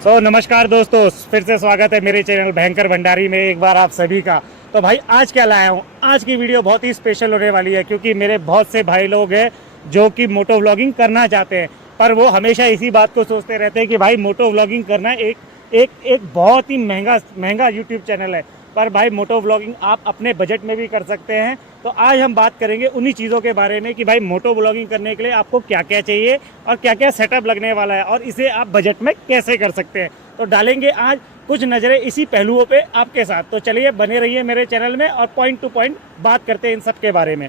नमस्कार दोस्तों, फिर से स्वागत है मेरे चैनल भयंकर भंडारी में एक बार आप सभी का। तो भाई आज क्या लाया हूँ, आज की वीडियो बहुत ही स्पेशल होने वाली है क्योंकि मेरे बहुत से भाई लोग हैं जो कि मोटो व्लॉगिंग करना चाहते हैं, पर वो हमेशा इसी बात को सोचते रहते हैं कि भाई मोटो व्लॉगिंग करना एक एक एक बहुत ही महंगा महंगा यूट्यूब चैनल है। पर भाई मोटो व्लॉगिंग आप अपने बजट में भी कर सकते हैं। तो आज हम बात करेंगे उन्हीं चीज़ों के बारे में कि भाई मोटो व्लॉगिंग करने के लिए आपको क्या क्या चाहिए और क्या क्या सेटअप लगने वाला है और इसे आप बजट में कैसे कर सकते हैं। तो डालेंगे आज कुछ नज़रें इसी पहलुओं पे आपके साथ। तो चलिए बने रहिए मेरे चैनल में और पॉइंट टू पॉइंट बात करते हैं इन सब के बारे में।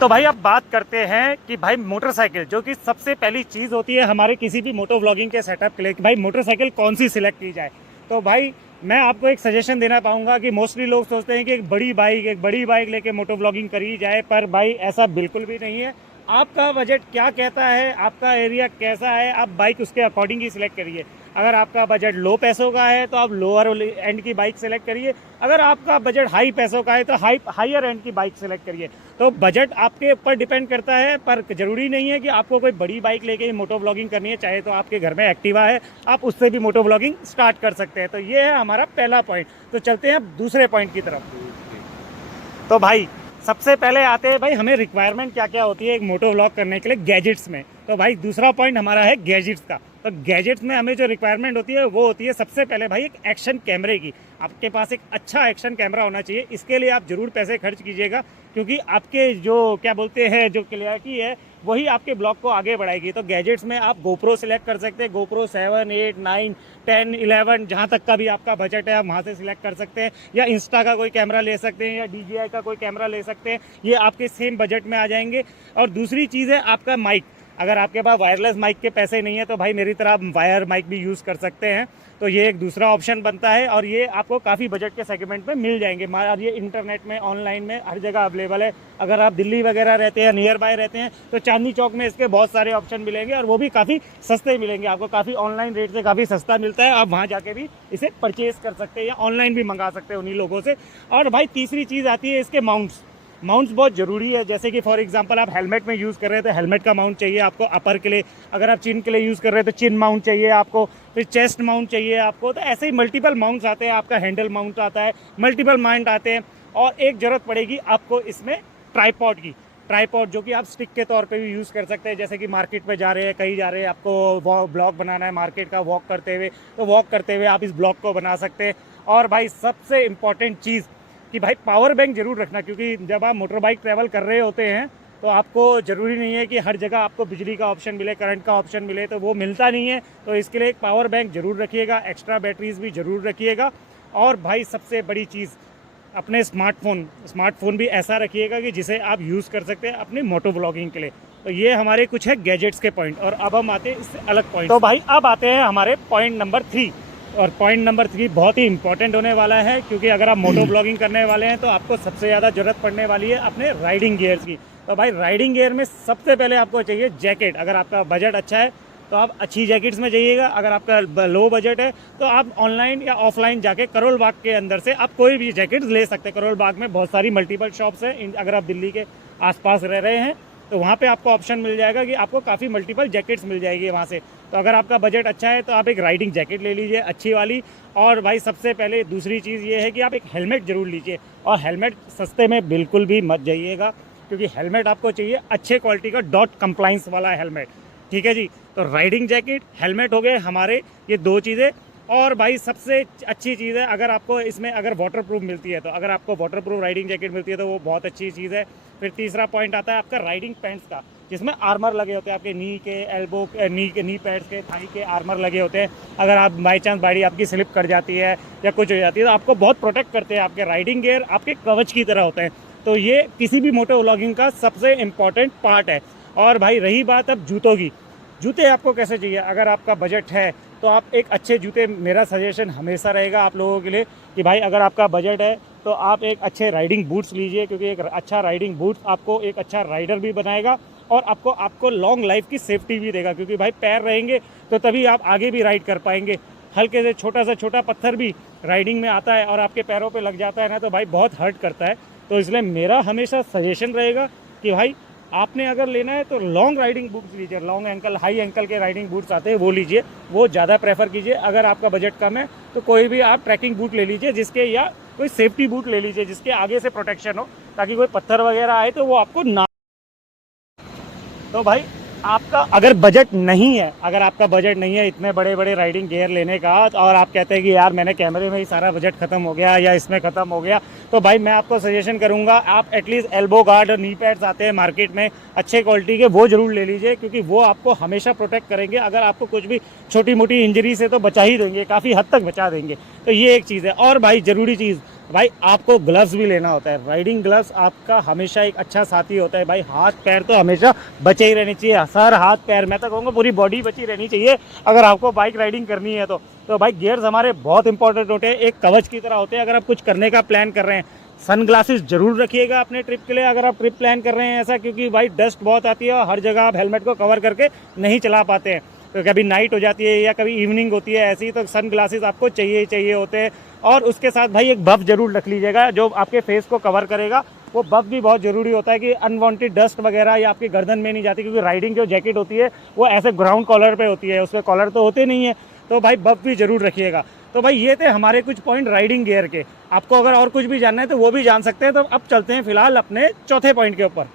तो भाई अब बात करते हैं कि भाई मोटरसाइकिल जो कि सबसे पहली चीज़ होती है हमारे किसी भी मोटो व्लॉगिंग के सेटअप के लिए कि भाई मोटरसाइकिल कौन सी सिलेक्ट की जाए। तो भाई मैं आपको एक सजेशन देना पाऊंगा कि मोस्टली लोग सोचते हैं कि एक बड़ी बाइक लेके मोटो व्लॉगिंग करी जाए, पर भाई ऐसा बिल्कुल भी नहीं है। आपका बजट क्या कहता है, आपका एरिया कैसा है, आप बाइक उसके अकॉर्डिंग ही सिलेक्ट करिए। अगर आपका बजट लो पैसों का है तो आप लोअर एंड की बाइक सेलेक्ट करिए। अगर आपका बजट हाई पैसों का है तो हायर एंड की बाइक सेलेक्ट करिए। तो बजट आपके ऊपर डिपेंड करता है, पर ज़रूरी नहीं है कि आपको कोई बड़ी बाइक लेके ही मोटो व्लॉगिंग करनी है। चाहे तो आपके घर में एक्टिवा है, आप उससे भी मोटो व्लॉगिंग स्टार्ट कर सकते हैं। तो ये है हमारा पहला पॉइंट। तो चलते हैं अब दूसरे पॉइंट की तरफ। तो भाई सबसे पहले आते हैं भाई हमें रिक्वायरमेंट क्या क्या होती है एक मोटो व्लॉग करने के लिए गैजेट्स में। तो भाई दूसरा पॉइंट हमारा है गैजेट्स का। तो गैजेट्स में हमें जो रिक्वायरमेंट होती है वो होती है सबसे पहले भाई एक एक्शन कैमरे की। आपके पास एक अच्छा एक्शन कैमरा होना चाहिए। इसके लिए आप ज़रूर पैसे खर्च कीजिएगा क्योंकि आपके जो क्या बोलते हैं जो क्लियरिटी है वही आपके ब्लॉग को आगे बढ़ाएगी। तो गैजेट्स में आप गोप्रो सिलेक्ट कर सकते हैं। गोप्रो 7, 8, 9, 10, 11 जहाँ तक का भी आपका बजट है आप वहाँ से सिलेक्ट कर सकते हैं, या इंस्टा का कोई कैमरा ले सकते हैं या DJI का कोई कैमरा ले सकते हैं। ये आपके सेम बजट में आ जाएंगे। और दूसरी चीज़ है आपका माइक। अगर आपके पास वायरलेस माइक के पैसे नहीं है तो भाई मेरी तरह आप वायर माइक भी यूज़ कर सकते हैं। तो ये एक दूसरा ऑप्शन बनता है और ये आपको काफ़ी बजट के सेगमेंट में मिल जाएंगे। और ये इंटरनेट में ऑनलाइन में हर जगह अवेलेबल है। अगर आप दिल्ली वगैरह रहते हैं, नियर बाय रहते हैं, तो चांदनी चौक में इसके बहुत सारे ऑप्शन मिलेंगे और वो भी काफ़ी सस्ते मिलेंगे आपको। काफ़ी ऑनलाइन रेट से काफ़ी सस्ता मिलता है। आप वहाँ जाके भी इसे परचेज कर सकते हैं या ऑनलाइन भी मंगा सकते हैं उन्हीं लोगों से। और भाई तीसरी चीज़ आती है इसके माउंट्स। माउंट्स बहुत ज़रूरी है। जैसे कि फॉर एग्जांपल आप हेलमेट में यूज़ कर रहे हैं तो हेलमेट का माउंट चाहिए आपको अपर के लिए। अगर आप चिन के लिए यूज़ कर रहे हैं तो चिन माउंट चाहिए आपको। फिर चेस्ट माउंट चाहिए आपको। तो ऐसे ही मल्टीपल माउंट्स आते हैं। आपका हैंडल माउंट आता है, मल्टीपल माउंट आते हैं। और एक ज़रूरत पड़ेगी आपको इसमें ट्राईपॉड की। ट्राईपॉड जो कि आप स्टिक के तौर पे भी यूज़ कर सकते हैं। जैसे कि मार्केट में जा रहे हैं, कहीं जा रहे हैं, आपको ब्लॉग बनाना है मार्केट का वॉक करते हुए, तो वॉक करते हुए आप इस ब्लॉग को बना सकते हैं। और भाई सबसे इम्पॉर्टेंट चीज़ कि भाई पावर बैंक जरूर रखना, क्योंकि जब आप मोटर बाइक ट्रैवल कर रहे होते हैं तो आपको ज़रूरी नहीं है कि हर जगह आपको बिजली का ऑप्शन मिले, करंट का ऑप्शन मिले, तो वो मिलता नहीं है। तो इसके लिए एक पावर बैंक ज़रूर रखिएगा, एक्स्ट्रा बैटरीज भी ज़रूर रखिएगा। और भाई सबसे बड़ी चीज़ अपने स्मार्टफोन भी ऐसा रखिएगा कि जिसे आप यूज़ कर सकते हैं अपनी मोटो व्लॉगिंग के लिए। तो ये हमारे कुछ है गैजेट्स के पॉइंट। और अब हम आते हैं इससे अलग पॉइंट। तो भाई अब आते हैं हमारे पॉइंट नंबर 3। और पॉइंट नंबर 3 बहुत ही इंपॉर्टेंट होने वाला है क्योंकि अगर आप मोटो ब्लॉगिंग करने वाले हैं तो आपको सबसे ज़्यादा ज़रूरत पड़ने वाली है अपने राइडिंग गियर्स की। तो भाई राइडिंग गियर में सबसे पहले आपको चाहिए जैकेट। अगर आपका बजट अच्छा है तो आप अच्छी जैकेट्स में जाइएगा। अगर आपका लो बजट है तो आप ऑनलाइन या ऑफलाइन जाके करोल बाग के अंदर से आप कोई भी जैकेट्स ले सकते हैं। करोल बाग में बहुत सारी मल्टीपल शॉप्स हैं। अगर आप दिल्ली के आसपास रह रहे हैं तो वहाँ पे आपको ऑप्शन मिल जाएगा कि आपको काफ़ी मल्टीपल जैकेट्स मिल जाएगी वहाँ से। तो अगर आपका बजट अच्छा है तो आप एक राइडिंग जैकेट ले लीजिए अच्छी वाली। और भाई सबसे पहले दूसरी चीज़ ये है कि आप एक हेलमेट ज़रूर लीजिए। और हेलमेट सस्ते में बिल्कुल भी मत जाइएगा क्योंकि हेलमेट आपको चाहिए अच्छे क्वालिटी का डॉट कंप्लाइंस वाला हेलमेट। ठीक है जी। तो राइडिंग जैकेट, हेलमेट हो गए हमारे ये दो चीज़ें। और भाई सबसे अच्छी चीज़ है अगर आपको इसमें अगर वाटर प्रूफ मिलती है, तो अगर आपको वाटर प्रूफ राइडिंग जैकेट मिलती है तो वो बहुत अच्छी चीज़ है। फिर तीसरा पॉइंट आता है आपका राइडिंग पैंट्स का, जिसमें आर्मर लगे होते हैं आपके नी के, एल्बो नी पैड्स के, थाई के आर्मर लगे होते हैं। अगर आप बाई चांस गाड़ी आपकी स्लिप कर जाती है या कुछ हो जाती है तो आपको बहुत प्रोटेक्ट करते हैं। आपके राइडिंग गियर आपके कवच की तरह होते हैं। तो ये किसी भी मोटो व्लॉगिंग का सबसे इम्पॉर्टेंट पार्ट है। और भाई रही बात अब जूतों की, जूते आपको कैसे चाहिए। अगर आपका बजट है तो आप एक अच्छे जूते, मेरा सजेशन हमेशा रहेगा आप लोगों के लिए कि भाई अगर आपका बजट है तो आप एक अच्छे राइडिंग बूट्स लीजिए, क्योंकि एक अच्छा राइडिंग बूट्स आपको एक अच्छा राइडर भी बनाएगा और आपको लॉन्ग लाइफ की सेफ्टी भी देगा। क्योंकि भाई पैर रहेंगे तो तभी आप आगे भी राइड कर पाएंगे। हल्के से छोटा पत्थर भी राइडिंग में आता है और आपके पैरों पे लग जाता है ना तो भाई बहुत हर्ट करता है। तो इसलिए मेरा हमेशा सजेशन रहेगा कि भाई आपने अगर लेना है तो लॉन्ग राइडिंग बूट्स लीजिए, लॉन्ग एंकल हाई एंकल के राइडिंग बूट्स आते हैं वो लीजिए, वो ज़्यादा प्रेफर कीजिए। अगर आपका बजट कम है तो कोई भी आप ट्रैकिंग बूट ले लीजिए जिसके, या कोई सेफ्टी बूट ले लीजिए जिसके आगे से प्रोटेक्शन हो, ताकि कोई पत्थर वगैरह आए तो वो आपको ना। तो भाई आपका अगर बजट नहीं है, अगर आपका बजट नहीं है इतने बड़े बड़े राइडिंग गियर लेने का, और आप कहते हैं कि यार मैंने कैमरे में ही सारा बजट खत्म हो गया या इसमें ख़त्म हो गया, तो भाई मैं आपको सजेशन करूंगा आप एटलीस्ट एल्बो गार्ड और नी पैड्स आते हैं मार्केट में अच्छे क्वालिटी के, वो जरूर ले लीजिए, क्योंकि वो आपको हमेशा प्रोटेक्ट करेंगे। अगर आपको कुछ भी छोटी मोटी इंजरी से तो बचा ही देंगे, काफ़ी हद तक बचा देंगे। तो ये एक चीज़ है। और भाई ज़रूरी चीज़, भाई आपको ग्लव्स भी लेना होता है। राइडिंग ग्लव्स आपका हमेशा एक अच्छा साथी होता है भाई। हाथ पैर तो हमेशा बचे ही रहने चाहिए, सर हाथ पैर, मैं तो कहूँगा पूरी बॉडी बची रहनी चाहिए अगर आपको बाइक राइडिंग करनी है तो भाई गियर्स हमारे बहुत इंपॉर्टेंट होते हैं, एक कवच की तरह होते हैं। अगर आप कुछ करने का प्लान कर रहे हैं, सनग्लासेस जरूर रखिएगा अपने ट्रिप के लिए अगर आप ट्रिप प्लान कर रहे हैं ऐसा, क्योंकि भाई डस्ट बहुत आती है और हर जगह आप हेलमेट को कवर करके नहीं चला पाते हैं। तो कभी नाइट हो जाती है या कभी इवनिंग होती है ऐसी, तो सन ग्लासेस आपको चाहिए ही चाहिए होते हैं। और उसके साथ भाई एक बफ जरूर रख लीजिएगा जो आपके फेस को कवर करेगा। वो बफ भी बहुत ज़रूरी होता है कि अनवांटेड डस्ट वगैरह या आपकी गर्दन में नहीं जाती, क्योंकि राइडिंग जो जैकेट होती है वो ऐसे ग्राउंड कॉलर पे होती है, उसमें कॉलर तो होते नहीं है। तो भाई बफ भी जरूर रखिएगा। तो भाई ये थे हमारे कुछ पॉइंट राइडिंग गियर के। आपको अगर और कुछ भी जानना है तो वो भी जान सकते हैं। तो अब चलते हैं फिलहाल अपने चौथे पॉइंट के ऊपर।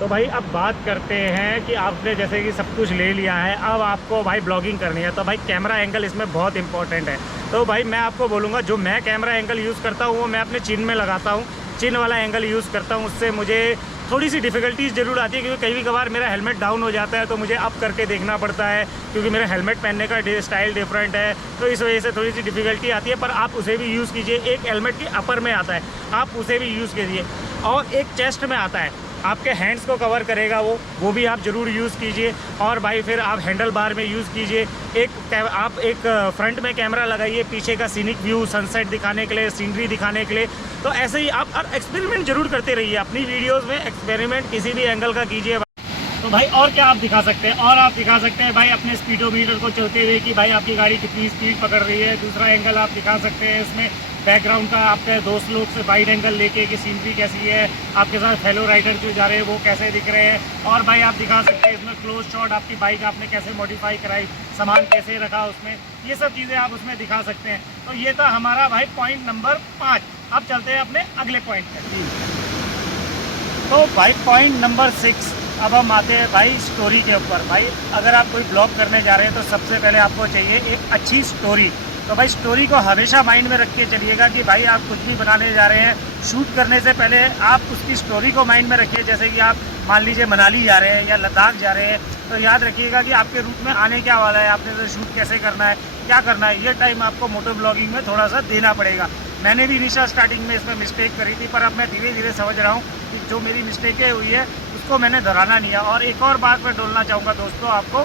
तो भाई अब बात करते हैं कि आपने जैसे कि सब कुछ ले लिया है, अब आपको भाई ब्लॉगिंग करनी है, तो भाई कैमरा एंगल इसमें बहुत इंपॉर्टेंट है। तो भाई मैं आपको बोलूँगा जो मैं कैमरा एंगल यूज़ करता हूँ वो मैं अपने चिन में लगाता हूँ, चिन वाला एंगल यूज़ करता हूँ। उससे मुझे थोड़ी सी डिफ़िकल्टीज ज़रूर आती है, क्योंकि कई बार मेरा हेलमेट डाउन हो जाता है तो मुझे अप करके देखना पड़ता है, क्योंकि मेरा हेलमेट पहनने का स्टाइल डिफरेंट है, तो इस वजह से थोड़ी सी डिफ़िकल्टी आती है। पर आप उसे भी यूज़ कीजिए। एक हेलमेट के अपर में आता है, आप उसे भी यूज़ कीजिए। और एक चेस्ट में आता है, आपके हैंड्स को कवर करेगा वो भी आप ज़रूर यूज़ कीजिए। और भाई फिर आप हैंडल बार में यूज़ कीजिए। आप एक फ्रंट में कैमरा लगाइए, पीछे का सीनिक व्यू, सनसेट दिखाने के लिए, सीनरी दिखाने के लिए। तो ऐसे ही आप एक्सपेरिमेंट जरूर करते रहिए अपनी वीडियोज़ में, एक्सपेरिमेंट किसी भी एंगल का कीजिए। तो भाई और क्या आप दिखा सकते हैं, और आप दिखा सकते हैं भाई अपने स्पीडोमीटर को चलते हुए कि भाई आपकी गाड़ी कितनी स्पीड पकड़ रही है। दूसरा एंगल आप दिखा सकते हैं इसमें बैकग्राउंड का, आपके दोस्त लोग से वाइड एंगल लेके कि सीनरी कैसी है, आपके साथ फेलो राइडर जो जा रहे हैं वो कैसे दिख रहे हैं। और भाई आप दिखा सकते हैं इसमें क्लोज शॉट, आपकी बाइक आपने कैसे मॉडिफाई कराई, सामान कैसे रखा उसमें, ये सब चीज़ें आप उसमें दिखा सकते हैं। तो ये था हमारा भाई पॉइंट नंबर 5। अब चलते हैं अपने अगले पॉइंट पर। तो भाई पॉइंट नंबर 6, अब हम आते हैं भाई स्टोरी के ऊपर। भाई अगर आप कोई ब्लॉग करने जा रहे हैं तो सबसे पहले आपको चाहिए एक अच्छी स्टोरी। तो भाई स्टोरी को हमेशा माइंड में रख के चलिएगा कि भाई आप कुछ भी बनाने जा रहे हैं, शूट करने से पहले आप उसकी स्टोरी को माइंड में रखिए। जैसे कि आप मान लीजिए मनाली जा रहे हैं या लद्दाख जा रहे हैं, तो याद रखिएगा कि आपके रूट में आने क्या वाला है, आपने तो शूट कैसे करना है, क्या करना है। ये टाइम आपको मोटो ब्लॉगिंग में थोड़ा सा देना पड़ेगा। मैंने भी इनिशियल स्टार्टिंग में इसमें मिस्टेक करी थी, पर अब मैं धीरे धीरे समझ रहा हूँ कि जो मेरी मिस्टेकें हुई है उसको मैंने दोहराना नहीं है। और एक और बात मैं बोलना चाहूँगा दोस्तों आपको,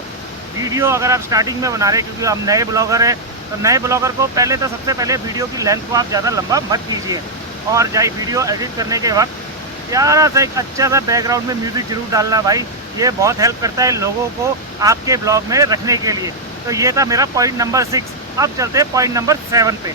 वीडियो अगर आप स्टार्टिंग में बना रहे हैं, क्योंकि हम नए ब्लॉगर हैं, तो नए ब्लॉगर को पहले तो सबसे पहले वीडियो की लेंथ को आप ज़्यादा लंबा मत कीजिए। और जाए वीडियो एडिट करने के वक्त प्यारा सा एक अच्छा सा बैकग्राउंड में म्यूज़िक जरूर डालना भाई, ये बहुत हेल्प करता है लोगों को आपके ब्लॉग में रखने के लिए। तो ये था मेरा पॉइंट नंबर 6। अब चलते हैं पॉइंट नंबर 7 पे।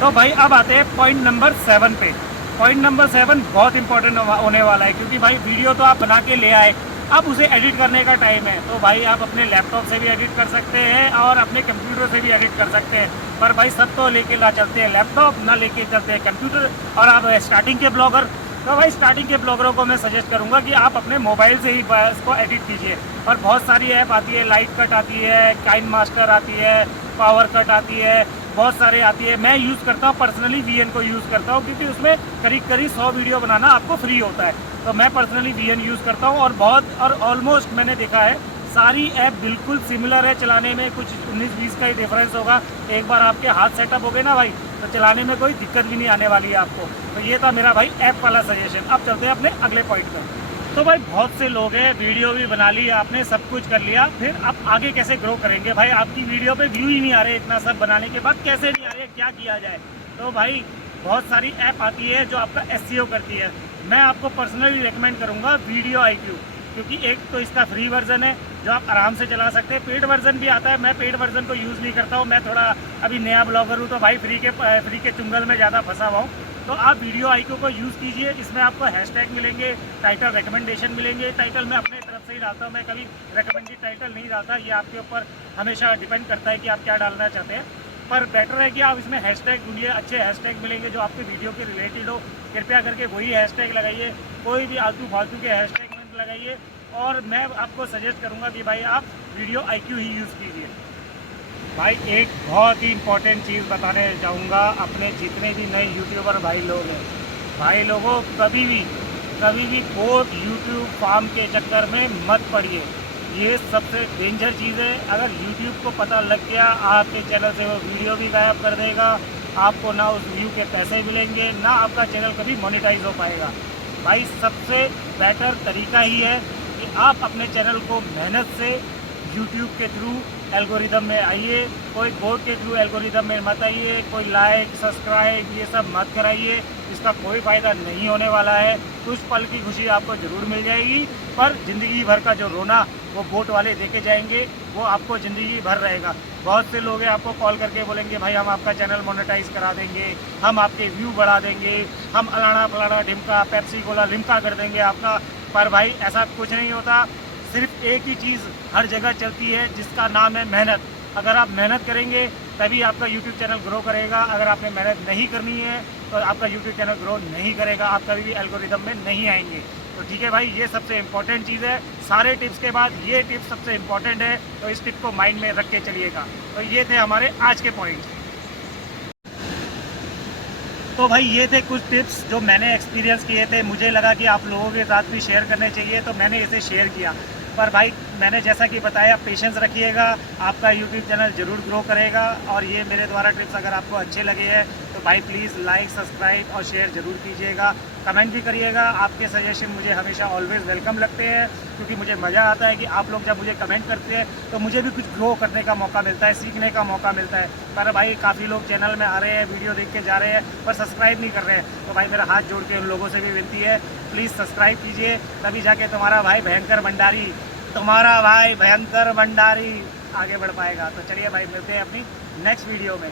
तो भाई अब आते हैं पॉइंट नंबर 7 पे। पॉइंट नंबर 7 बहुत इंपॉर्टेंट होने वाला है, क्योंकि भाई वीडियो तो आप बना के ले आए, अब उसे एडिट करने का टाइम है। तो भाई आप अपने लैपटॉप से भी एडिट कर सकते हैं और अपने कंप्यूटर से भी एडिट कर सकते हैं, पर भाई सब तो लेके ना चलते हैं लैपटॉप, ना लेके चलते हैं कंप्यूटर। और आप स्टार्टिंग के ब्लॉगर, तो भाई स्टार्टिंग के ब्लॉगरों को मैं सजेस्ट करूंगा कि आप अपने मोबाइल से ही इसको एडिट कीजिए। और बहुत सारी ऐप आती है, लाइट कट आती है, काइन मास्टर आती है, पावर कट आती है, बहुत सारे आती है। मैं यूज़ करता हूँ पर्सनली VN को यूज़ करता हूँ, क्योंकि उसमें करीब 100 वीडियो बनाना आपको फ्री होता है। तो मैं पर्सनली VN यूज़ करता हूँ और ऑलमोस्ट मैंने देखा है सारी ऐप बिल्कुल सिमिलर है चलाने में, कुछ 19-20 का ही डिफरेंस होगा। एक बार आपके हाथ सेटअप हो गए ना भाई, तो चलाने में कोई दिक्कत भी नहीं आने वाली है आपको। तो ये था मेरा भाई ऐप वाला सजेशन। अब चलते हैं अपने अगले पॉइंट पर। तो भाई बहुत से लोग हैं, वीडियो भी बना ली आपने, सब कुछ कर लिया, फिर आप आगे कैसे ग्रो करेंगे भाई? आपकी वीडियो पे व्यू ही नहीं आ रहे, इतना सब बनाने के बाद कैसे नहीं आ रहे, क्या किया जाए? तो भाई बहुत सारी ऐप आती है जो आपका SEO करती है। मैं आपको पर्सनली रिकमेंड करूँगा वीडियो IQ, क्योंकि एक तो इसका फ्री वर्जन है जो आप आराम से चला सकते हैं, पेड वर्जन भी आता है। मैं पेड वर्जन को यूज़ नहीं करता हूँ, मैं थोड़ा अभी नया ब्लॉगर हूँ, तो भाई फ्री के चुंगल में ज़्यादा फंसा हुआ हूँ। तो आप वीडियो आईक्यू को यूज़ कीजिए। इसमें आपको हैशटैग मिलेंगे, टाइटल रिकमेंडेशन मिलेंगे। टाइटल मैं अपने तरफ से ही डालता हूँ, मैं कभी रिकमेंडेड टाइटल नहीं डालता। ये आपके ऊपर हमेशा डिपेंड करता है कि आप क्या डालना चाहते हैं। पर बेटर है कि आप इसमें हैशटैग ढूंढिए, अच्छे हैशटैग मिलेंगे जो आपके वीडियो के रिलेटेड हो। कृपया करके वही हैशटैग लगाइए, कोई भी आलतू फालतू के हैशटैग मत लगाइए। और मैं आपको सजेस्ट करूँगा कि भाई आप वीडियो आईक्यू ही यूज़ कीजिए। भाई एक बहुत ही इम्पोर्टेंट चीज़ बताने चाहूँगा अपने जितने भी नए यूट्यूबर भाई लोग हैं, भाई लोगों कभी भी कोट यूट्यूब फार्म के चक्कर में मत पड़िए। ये सबसे डेंजर चीज़ है। अगर यूट्यूब को पता लग गया आपके चैनल से वो वीडियो भी गायब कर देगा। आपको ना उस व्यू के पैसे मिलेंगे, ना आपका चैनल कभी मोनेटाइज हो पाएगा। भाई सबसे बेटर तरीका ही है कि आप अपने चैनल को मेहनत से यूट्यूब के थ्रू एल्गोरिदम में आइए। कोई कोड के थ्रू एल्गोरिदम में मत आइए, कोई लाइक सब्सक्राइब ये सब मत कराइए। इसका कोई फ़ायदा नहीं होने वाला है। कुछ पल की खुशी आपको ज़रूर मिल जाएगी, पर ज़िंदगी भर का जो रोना वो बोट वाले देके जाएंगे, वो आपको ज़िंदगी भर रहेगा। बहुत से लोग हैं आपको कॉल करके बोलेंगे भाई हम आपका चैनल मोनेटाइज करा देंगे, हम आपके व्यू बढ़ा देंगे, हम अलाना फलाना ढिमका पेप्सी कोला लिमका कर देंगे आपका। पर भाई ऐसा कुछ नहीं होता। सिर्फ एक ही चीज़ हर जगह चलती है जिसका नाम है मेहनत। अगर आप मेहनत करेंगे तभी आपका यूट्यूब चैनल ग्रो करेगा। अगर आपने मेहनत नहीं करनी है तो आपका यूट्यूब चैनल ग्रो नहीं करेगा, आप कभी भी एल्गोरिदम में नहीं आएंगे। तो ठीक है भाई, ये सबसे इम्पोर्टेंट चीज़ है। सारे टिप्स के बाद ये टिप्स सबसे इम्पोर्टेंट है, तो इस टिप को माइंड में रख के चलिएगा। तो ये थे हमारे आज के पॉइंट। तो भाई ये थे कुछ टिप्स जो मैंने एक्सपीरियंस किए थे। मुझे लगा कि आप लोगों के साथ भी शेयर करने चाहिए, तो मैंने इसे शेयर किया। पर भाई मैंने जैसा कि बताया, पेशेंस रखिएगा, आपका यूट्यूब चैनल ज़रूर ग्रो करेगा। और ये मेरे द्वारा टिप्स अगर आपको अच्छे लगे हैं तो भाई प्लीज़ लाइक सब्सक्राइब और शेयर ज़रूर कीजिएगा। कमेंट भी करिएगा। आपके सजेशन मुझे हमेशा ऑलवेज़ वेलकम लगते हैं, क्योंकि मुझे मज़ा आता है कि आप लोग जब मुझे कमेंट करते हैं तो मुझे भी कुछ ग्रो करने का मौका मिलता है, सीखने का मौका मिलता है। पर भाई काफ़ी लोग चैनल में आ रहे हैं, वीडियो देख के जा रहे हैं, पर सब्सक्राइब नहीं कर रहे हैं। तो भाई मेरा हाथ जोड़ के उन लोगों से भी विनती है, प्लीज़ सब्सक्राइब कीजिए, तभी जाके तुम्हारा भाई भयंकर भंडारी आगे बढ़ पाएगा। तो चलिए भाई मिलते हैं अपनी नेक्स्ट वीडियो में।